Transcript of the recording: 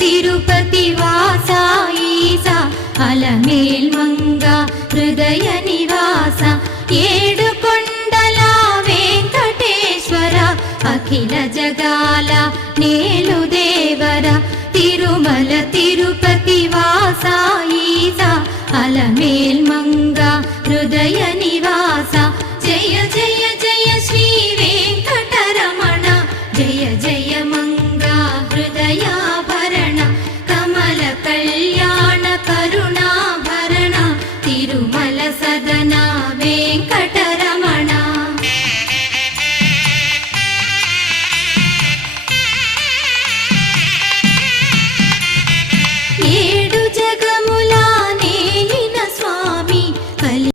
తిరుపతి వాస ఈసా అలమేల్ మంగ హృదయ నివాస ఏడు కొండల వెంకటేశ్వర అఖిల జగాల నేలు దేవర తిరుమల తిరుపతి వాస ఈసా అలమేల్ మంగ హృదయ నివాస